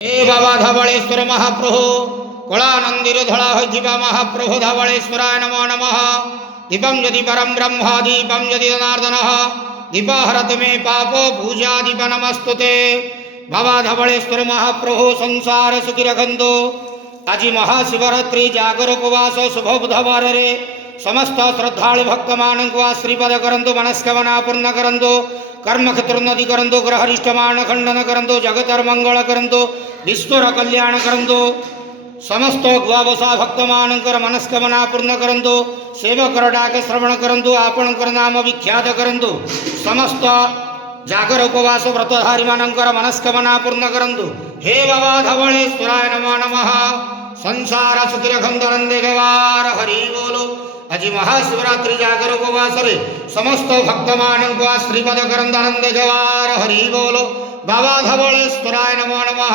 हे बाबा धवलेश्वर महाप्रभु कलानंदीर धड़ा होइथिबा महाप्रभु धवलेश्वराय नमो नमः। दीपम यदि परम ब्रह्म दीपम यदि जनार्दन दीपहरत मे पापो पूजा दीप नमस्तुते। बाबा धवलेश्वर महाप्रभु संसार सुखी रखंतु। आज महाशिवरात्रि जागर उपवास शुभ बुधवार रे समस्त श्रद्धालु भक्त मानक आशीर्वाद करंतु, मनस्कामना पूर्ण करंतु, कर्म क्षेत्रोन्नति करंतु, ग्रहरिष्टमान खंडन करंतु, जगतर मंगल करंतु, विश्वर कल्याण करंतु। समस्त गुआवसा भक्त मानकर मनस्कामना पूर्ण करंतु, सेवकर डाक श्रवण करंतु, आपणकर नाम विख्यात करंतु। समस्त जागर उपवास व्रतधारी मानकर मनस्कामना पूर्ण करंतु। हे बाबा धवलेश्वराय नमो नमः। संसार सुखी रखंतु नंदे गवार हरि बोलो। आज महाशिवरात्रि जागर उपवास रे समस्त भक्त मानक आशीर्वाद करंतु नंदे गवार हरि बोलो। बाबा धवलेश्वराय नमो नमः।